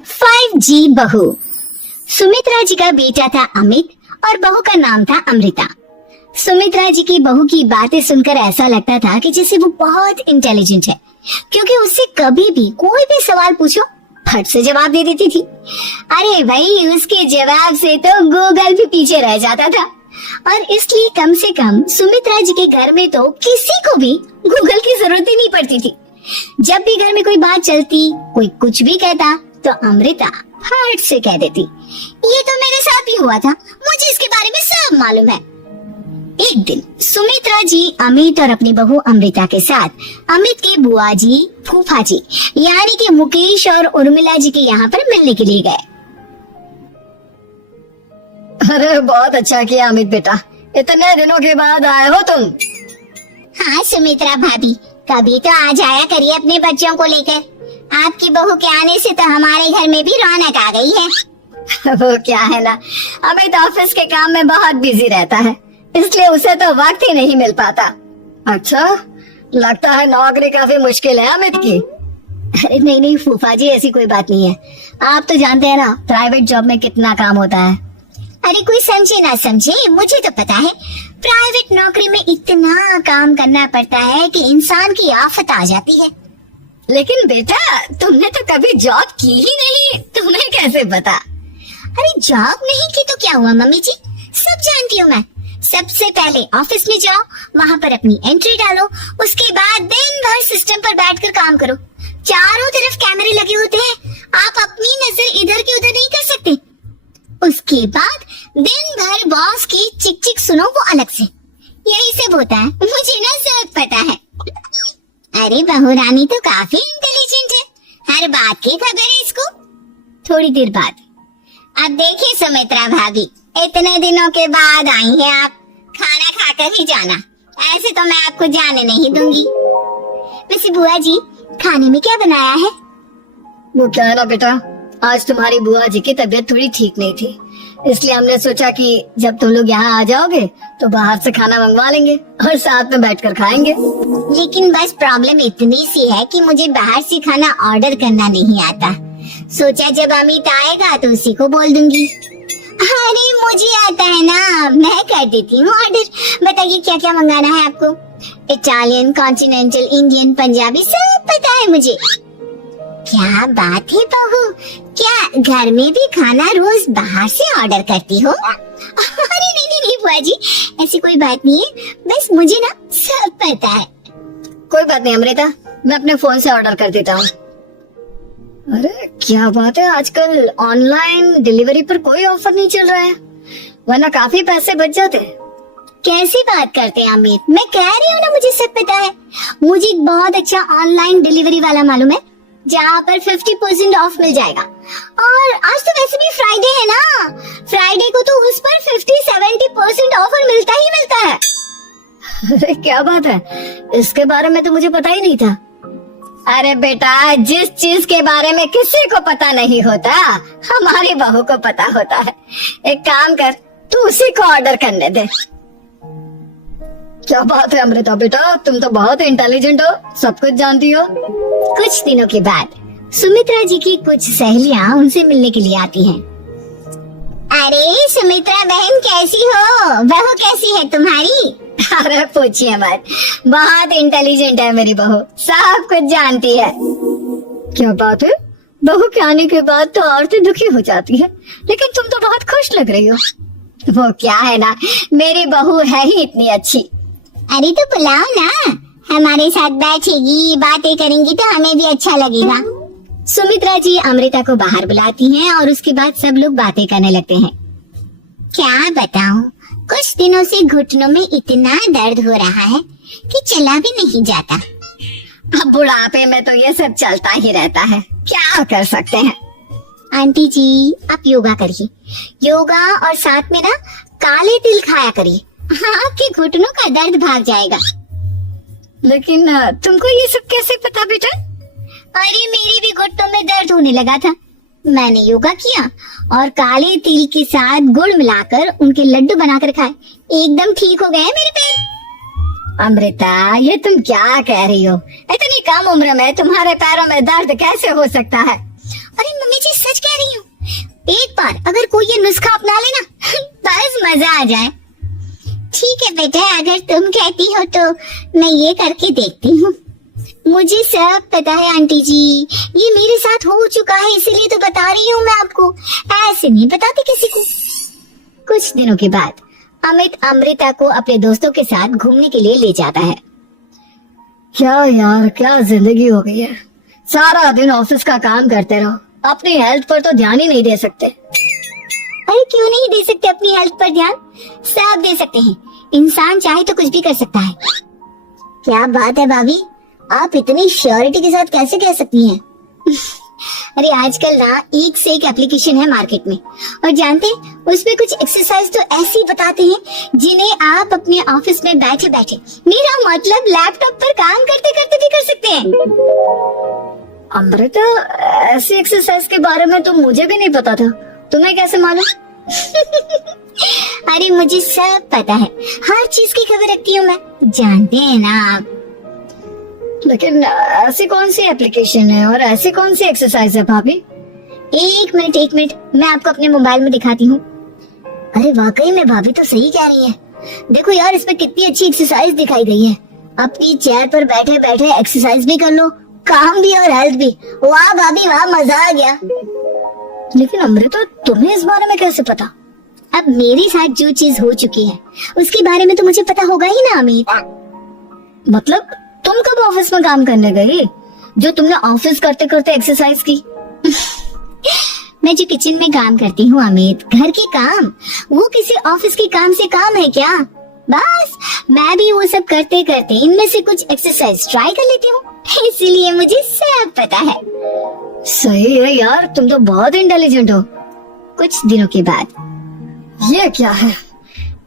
5G बहू। सुमित्रा जी का बेटा था अमित और बहू का नाम था अमृता। सुमित्रा जी की बहू की बातें सुनकर ऐसा लगता था कि जैसे वो बहुत इंटेलिजेंट है, क्योंकि उससे कभी भी कोई भी सवाल पूछो फट से जवाब दे देती थी। अरे भाई, उसके जवाब से तो गूगल भी पीछे रह जाता था। और इसलिए कम से कम सुमित्रा जी के घर में तो किसी को भी गूगल की जरूरत ही नहीं पड़ती थी। जब भी घर में कोई बात चलती, कोई कुछ भी कहता, तो अमृता फट से कह देती, ये तो मेरे साथ भी हुआ था, मुझे इसके बारे में सब मालूम है। एक दिन सुमित्रा जी अमित और अपनी बहू अमृता के साथ अमित के बुआ जी, फूफा जी यानी कि मुकेश और उर्मिला जी के यहाँ पर मिलने के लिए गए। अरे बहुत अच्छा किया अमित बेटा, इतने दिनों के बाद आए हो तुम। हाँ सुमित्रा भाभी, कभी तो आ जाया करिए अपने बच्चों को लेकर। आपकी बहू के आने से तो हमारे घर में भी रौनक आ गई है। वो क्या है ना, अमित ऑफिस के काम में बहुत बिजी रहता है, इसलिए उसे तो वक्त ही नहीं मिल पाता। अच्छा, लगता है नौकरी काफी मुश्किल है अमित की। अरे नहीं नहीं फूफा जी, ऐसी कोई बात नहीं है। आप तो जानते हैं ना प्राइवेट जॉब में कितना काम होता है। अरे कोई समझे ना समझे, मुझे तो पता है प्राइवेट नौकरी में इतना काम करना पड़ता है कि इंसान की आफत आ जाती है। लेकिन बेटा, तुमने तो कभी जॉब की ही नहीं, तुम्हें कैसे पता? अरे जॉब नहीं की तो क्या हुआ मम्मी जी, सब जानती हूँ मैं। सबसे पहले ऑफिस में जाओ, वहाँ पर अपनी एंट्री डालो, उसके बाद दिन भर सिस्टम पर बैठकर काम करो। चारों तरफ कैमरे लगे होते हैं, आप अपनी नजर इधर की उधर नहीं कर सकते। उसके बाद दिन भर बॉस की चिक चिक सुनो, वो अलग से। यही सब होता है, मुझे ना सब पता है। अरे बहू रानी तो काफी इंटेलिजेंट है, हर बात की खबर है इसको। थोड़ी देर बाद, अब देखिए सुमित्रा भाभी, इतने दिनों के बाद आई हैं आप, खाना खाकर ही जाना, ऐसे तो मैं आपको जाने नहीं दूंगी। वैसे बुआ जी, खाने में क्या बनाया है? वो क्या है ना बेटा, आज तुम्हारी बुआ जी की तबीयत थोड़ी ठीक नहीं थी, इसलिए हमने सोचा कि जब तुम लोग यहाँ आ जाओगे तो बाहर से खाना मंगवा लेंगे और साथ में बैठकर खाएंगे। लेकिन बस प्रॉब्लम इतनी सी है कि मुझे बाहर से खाना ऑर्डर करना नहीं आता। सोचा जब अमित आएगा तो उसी को बोल दूंगी। अरे मुझे आता है ना, मैं कर देती हूँ ऑर्डर। बताइए क्या क्या मंगाना है आपको? इटालियन, कॉन्टिनेंटल, इंडियन, पंजाबी, सब पता है मुझे। क्या बात है बहू, क्या घर में भी खाना रोज बाहर से ऑर्डर करती हो? अरे नहीं बुआ जी, ऐसी कोई बात नहीं है, बस मुझे ना सब पता है। कोई बात नहीं अमृता, मैं अपने फोन से ऑर्डर कर देता हूँ। अरे क्या बात है, आजकल ऑनलाइन डिलीवरी पर कोई ऑफर नहीं चल रहा है, वरना काफी पैसे बच जाते हैं। कैसी बात करते हैं अमित, मैं कह रही हूँ ना मुझे सब पता है। मुझे एक बहुत अच्छा ऑनलाइन डिलीवरी वाला मालूम है, जहाँ पर 50% ऑफ मिल जाएगा। और आज तो वैसे भी फ्राइडे है ना, फ्राइडे को तो उस पर 50-70% ऑफर मिलता ही मिलता है। अरे क्या बात है, इसके बारे में तो मुझे पता ही नहीं था। अरे बेटा, जिस चीज के बारे में किसी को पता नहीं होता, हमारी बहू को पता होता है। एक काम कर, तू उसी को ऑर्डर करने दे। क्या बात है अमृता बेटा, तुम तो बहुत इंटेलिजेंट हो, सब कुछ जानती हो। कुछ दिनों के बाद सुमित्रा जी की कुछ सहेलियां उनसे मिलने के लिए आती हैं। अरे सुमित्रा बहन कैसी हो, बहू कैसी है तुम्हारी? अरे पूछिए मत, बहुत इंटेलिजेंट है मेरी बहू, सब कुछ जानती है। क्या बात है, बहू के आने के बाद तो औरतें दुखी हो जाती है, लेकिन तुम तो बहुत खुश लग रही हो। वो क्या है ना, मेरी बहू है ही इतनी अच्छी। अरे तो बुलाओ ना, हमारे साथ बैठेगी, बातें करेंगी तो हमें भी अच्छा लगेगा। सुमित्रा जी अमृता को बाहर बुलाती हैं और उसके बाद सब लोग बातें करने लगते हैं। क्या बताऊं, कुछ दिनों से घुटनों में इतना दर्द हो रहा है कि चला भी नहीं जाता। अब बुढ़ापे में तो ये सब चलता ही रहता है, क्या कर सकते हैं। आंटी जी, आप योगा करिए, योगा और साथ में ना काले तिल खाया करिए, आपके घुटनों का दर्द भाग जाएगा। लेकिन तुमको ये सब कैसे पता बेटा? अरे मेरे भी घुटनों में दर्द होने लगा था, मैंने योगा किया और काले तिल के साथ गुड़ मिलाकर उनके लड्डू बनाकर खाए, एकदम ठीक हो गए मेरे पैर। अमृता, ये तुम क्या कह रही हो, इतनी कम उम्र में तुम्हारे पैरों में दर्द कैसे हो सकता है? अरे मम्मी जी सच एक बार अगर कोई ये नुस्खा अपना लेना बस मजा आ जाए। ठीक है बेटा, अगर तुम कहती हो तो मैं ये करके देखती हूँ। मुझे सब पता है आंटी जी, ये मेरे साथ हो चुका है, इसीलिए तो बता रही हूँ मैं आपको, ऐसे नहीं बताती किसी को। कुछ दिनों के बाद अमित अमृता को अपने दोस्तों के साथ घूमने के लिए ले जाता है। क्या यार, क्या जिंदगी हो गई है। सारा दिन ऑफिस का काम करते रहो, अपनी हेल्थ पर तो ध्यान ही नहीं दे सकते। अरे क्यों नहीं दे सकते अपनी हेल्थ पर ध्यान? सब दे सकते हैं, इंसान चाहे तो कुछ भी कर सकता है। क्या बात है भाभी, आप इतनी श्योरिटी के साथ कैसे कह सकती हैं? अरे आजकल ना एक से एक एप्लीकेशन है मार्केट में, और जानते हैं उसमें कुछ एक्सरसाइज तो ऐसी बताते हैं जिन्हें आप अपने ऑफिस में बैठे बैठे, मेरा मतलब लैपटॉप पर काम करते करते भी कर सकते हैं। अमृता, ऐसी एक्सरसाइज के बारे में तो मुझे भी नहीं पता था, तुम्हें कैसे मालूम? अरे मुझे सब पता है, हर चीज की खबर रखती हूँ मैं, जानते हैं ना आप। लेकिन ऐसी कौन सी एप्लीकेशन है और ऐसी कौन सी एक्सरसाइज है भाभी? एक मिनट, मैं आपको अपने मोबाइल में दिखाती हूँ। अरे वाकई में भाभी तो सही कह रही है। देखो यार, इसमें कितनी अच्छी एक्सरसाइज दिखाई गई है। अपनी चेयर पर बैठे बैठे एक्सरसाइज भी कर लो, काम भी और हेल्थ भी। वाह भाभी वाह, मजा आ गया। लेकिन अमृता, तुम्हें इस बारे में कैसे पता? अब मेरे साथ जो चीज हो चुकी है उसके बारे में तो मुझे पता होगा ही ना अमित। मतलब तुम कब ऑफिस में काम करने गई जो तुमने ऑफिस करते करते एक्सरसाइज की? मैं जो किचन में काम करती हूँ अमित, घर के काम, वो किसी ऑफिस के काम से काम है क्या? बस मैं भी वो सब करते करते इनमें से कुछ एक्सरसाइज ट्राई कर लेती हूँ, इसीलिए मुझे सब पता है। सही है यार, तुम तो बहुत इंटेलिजेंट हो। कुछ दिनों के बाद, ये क्या है?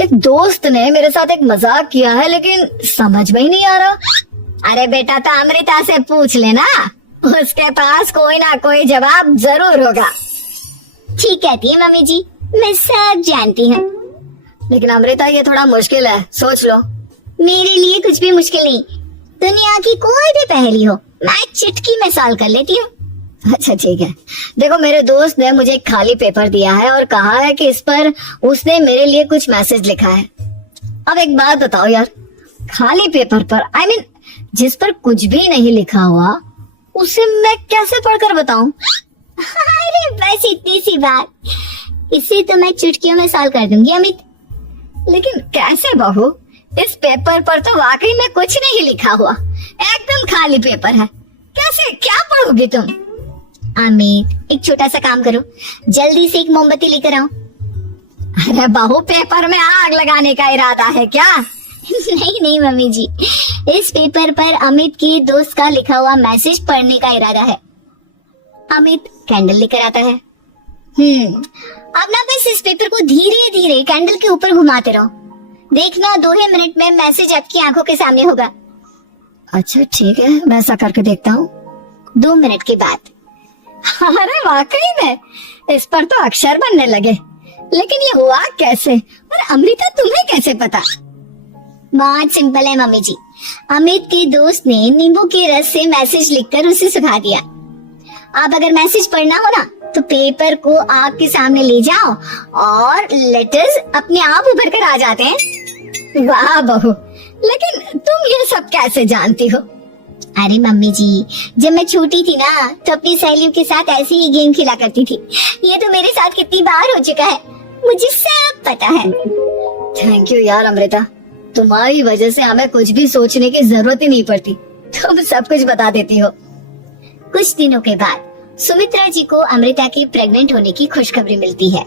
एक दोस्त ने मेरे साथ एक मजाक किया है, लेकिन समझ में ही नहीं आ रहा। अरे बेटा, तो अमृता से पूछ लेना, उसके पास कोई ना कोई जवाब जरूर होगा। ठीक कहती है मम्मी जी, मैं सब जानती हूँ। लेकिन अमृता, ये थोड़ा मुश्किल है, सोच लो। मेरे लिए कुछ भी मुश्किल नहीं, दुनिया की कोई भी पहेली हो मैं चुटकी में सॉल्व कर लेती हूँ। अच्छा ठीक है, देखो मेरे दोस्त ने मुझे एक खाली पेपर दिया है और कहा है कि इस पर उसने मेरे लिए कुछ मैसेज लिखा है। अब एक बात बताओ यार, खाली पेपर पर, I mean, जिस पर कुछ भी नहीं लिखा हुआ, उसे मैं कैसे पढ़कर बताऊं? अरे बस इतनी सी बात, इसे तो मैं चुटकियों में सॉल्व कर दूंगी अमित। लेकिन कैसे बहू? इस पेपर पर तो वाकई में कुछ नहीं लिखा हुआ, एकदम खाली पेपर है, कैसे, क्या पढ़ोगी तुम? अमित, एक छोटा सा काम करो, जल्दी से एक मोमबत्ती लेकर आओ। अरे बहू, पेपर में आग लगाने का इरादा है क्या? नहीं मम्मी जी, इस पेपर पर अमित के दोस्त का लिखा हुआ मैसेज पढ़ने का इरादा है। अमित कैंडल लेकर आता है। अब ना बस इस पेपर को धीरे धीरे कैंडल के ऊपर घुमाते रहो, देखना 2 ही मिनट में मैसेज आपकी आंखों के सामने होगा। अच्छा ठीक है, मैं ऐसा करके देखता हूँ। 2 मिनट के बाद, अरे वाकई में इस पर तो अक्षर बनने लगे, लेकिन ये हुआ कैसे? और अमृता, तुम्हें कैसे पता? बहुत सिंपल है मम्मी जी, अमित के दोस्त ने नींबू के रस से मैसेज लिखकर उसे सुखा दिया। अब अगर मैसेज पढ़ना हो ना, तो पेपर को आग के सामने ले जाओ और लेटर्स अपने आप उभर कर आ जाते हैं। वाह बहू, लेकिन तुम ये सब कैसे जानती हो? अरे मम्मी जी, जब मैं छोटी थी ना, तो अपनी सहेलियों के साथ ऐसे ही गेम खेला करती थी। ये तो मेरे साथ कितनी बार हो चुका है, मुझे सब पता है। थैंक यू यार अमृता, तुम्हारी वजह से हमें कुछ भी सोचने की जरूरत ही नहीं पड़ती, तुम सब कुछ बता देती हो। कुछ दिनों के बाद सुमित्रा जी को अमृता के प्रेग्नेंट होने की खुशखबरी मिलती है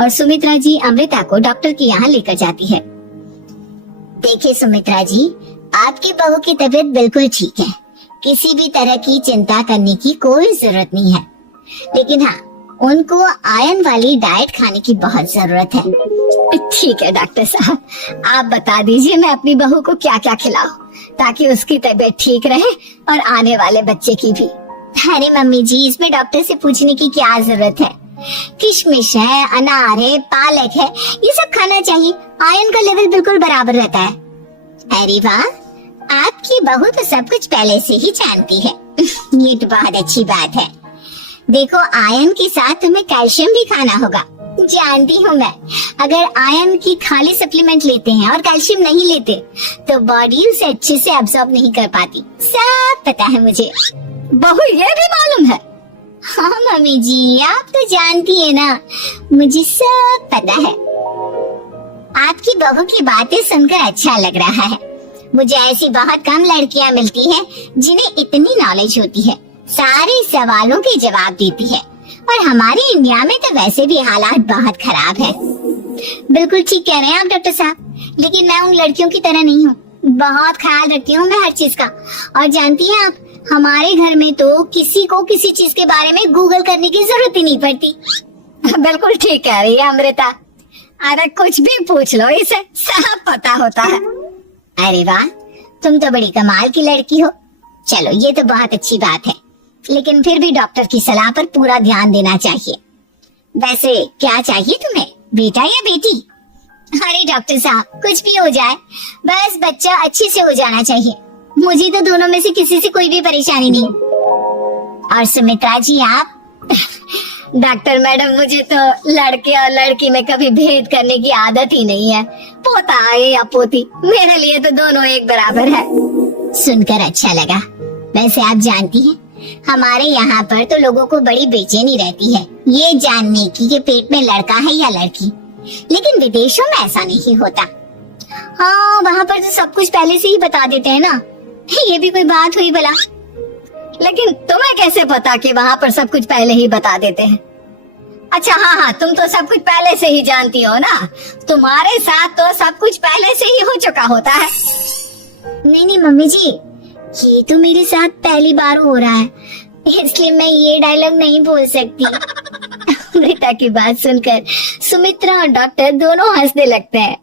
और सुमित्रा जी अमृता को डॉक्टर के यहाँ लेकर जाती है। देखिए सुमित्रा जी, आपकी बहू की तबीयत बिल्कुल ठीक है, किसी भी तरह की चिंता करने की कोई जरूरत नहीं है, लेकिन हाँ, उनको आयरन वाली डाइट खाने की बहुत जरूरत है। ठीक है डॉक्टर साहब, आप बता दीजिए मैं अपनी बहू को क्या क्या खिलाऊं ताकि उसकी तबीयत ठीक रहे और आने वाले बच्चे की भी। अरे मम्मी जी, इसमें डॉक्टर से पूछने की क्या जरूरत है, किशमिश है, अनार है, पालक है, ये सब खाना चाहिए, आयरन का लेवल बिल्कुल बराबर रहता है। अरे वाह, आपकी बहू तो सब कुछ पहले से ही जानती है। ये तो बहुत अच्छी बात है। देखो आयरन के साथ तुम्हें कैल्शियम भी खाना होगा। जानती हूँ मैं, अगर आयरन की खाली सप्लीमेंट लेते हैं और कैल्शियम नहीं लेते तो बॉडी उसे अच्छे से अब्सॉर्ब नहीं कर पाती। सब पता है मुझे। बहू ये भी मालूम है? हाँ मम्मी जी, आप तो जानती है ना, मुझे सब पता है। आपकी बहू की बातें सुनकर अच्छा लग रहा है। मुझे ऐसी बहुत कम लड़कियां मिलती हैं जिन्हें इतनी नॉलेज होती है, सारे सवालों के जवाब देती है। और हमारे इंडिया में तो वैसे भी हालात बहुत खराब है। बिल्कुल ठीक कह रहे हैं आप डॉक्टर साहब, लेकिन मैं उन लड़कियों की तरह नहीं हूँ। बहुत ख्याल रखती हूँ मैं हर चीज का। और जानती हैं आप, हमारे घर में तो किसी को किसी चीज के बारे में गूगल करने की जरूरत ही नहीं पड़ती। बिल्कुल ठीक कह रही है अमृता। अरे कुछ भी पूछ लो, इसे सब पता होता है। अरे वाह, तुम तो बड़ी कमाल की लड़की हो। चलो ये तो बहुत अच्छी बात है, लेकिन फिर भी डॉक्टर की सलाह पर पूरा ध्यान देना चाहिए। वैसे क्या चाहिए तुम्हें, बेटा या बेटी? अरे डॉक्टर साहब, कुछ भी हो जाए, बस बच्चा अच्छे से हो जाना चाहिए। मुझे तो दोनों में से किसी से कोई भी परेशानी नहीं। और सुमित्रा जी आप? डॉक्टर मैडम, मुझे तो लड़के और लड़की में कभी भेद करने की आदत ही नहीं है। पोता है या पोती, मेरे लिए तो दोनों एक बराबर है। सुनकर अच्छा लगा। वैसे आप जानती हैं, हमारे यहाँ पर तो लोगों को बड़ी बेचैनी रहती है ये जानने की कि पेट में लड़का है या लड़की, लेकिन विदेशों में ऐसा नहीं होता। हाँ, वहाँ पर तो सब कुछ पहले से ही बता देते हैं ना। ये भी कोई बात हुई भला? लेकिन तुम्हें कैसे पता कि वहाँ पर सब कुछ पहले ही बता देते हैं? अच्छा हाँ, तुम तो सब कुछ पहले से ही जानती हो ना। तुम्हारे साथ तो सब कुछ पहले से ही हो चुका होता है। नहीं मम्मी जी, ये तो मेरे साथ पहली बार हो रहा है, इसलिए मैं ये डायलॉग नहीं बोल सकती। अमृता की बात सुनकर सुमित्रा और डॉक्टर दोनों हंसने लगते हैं।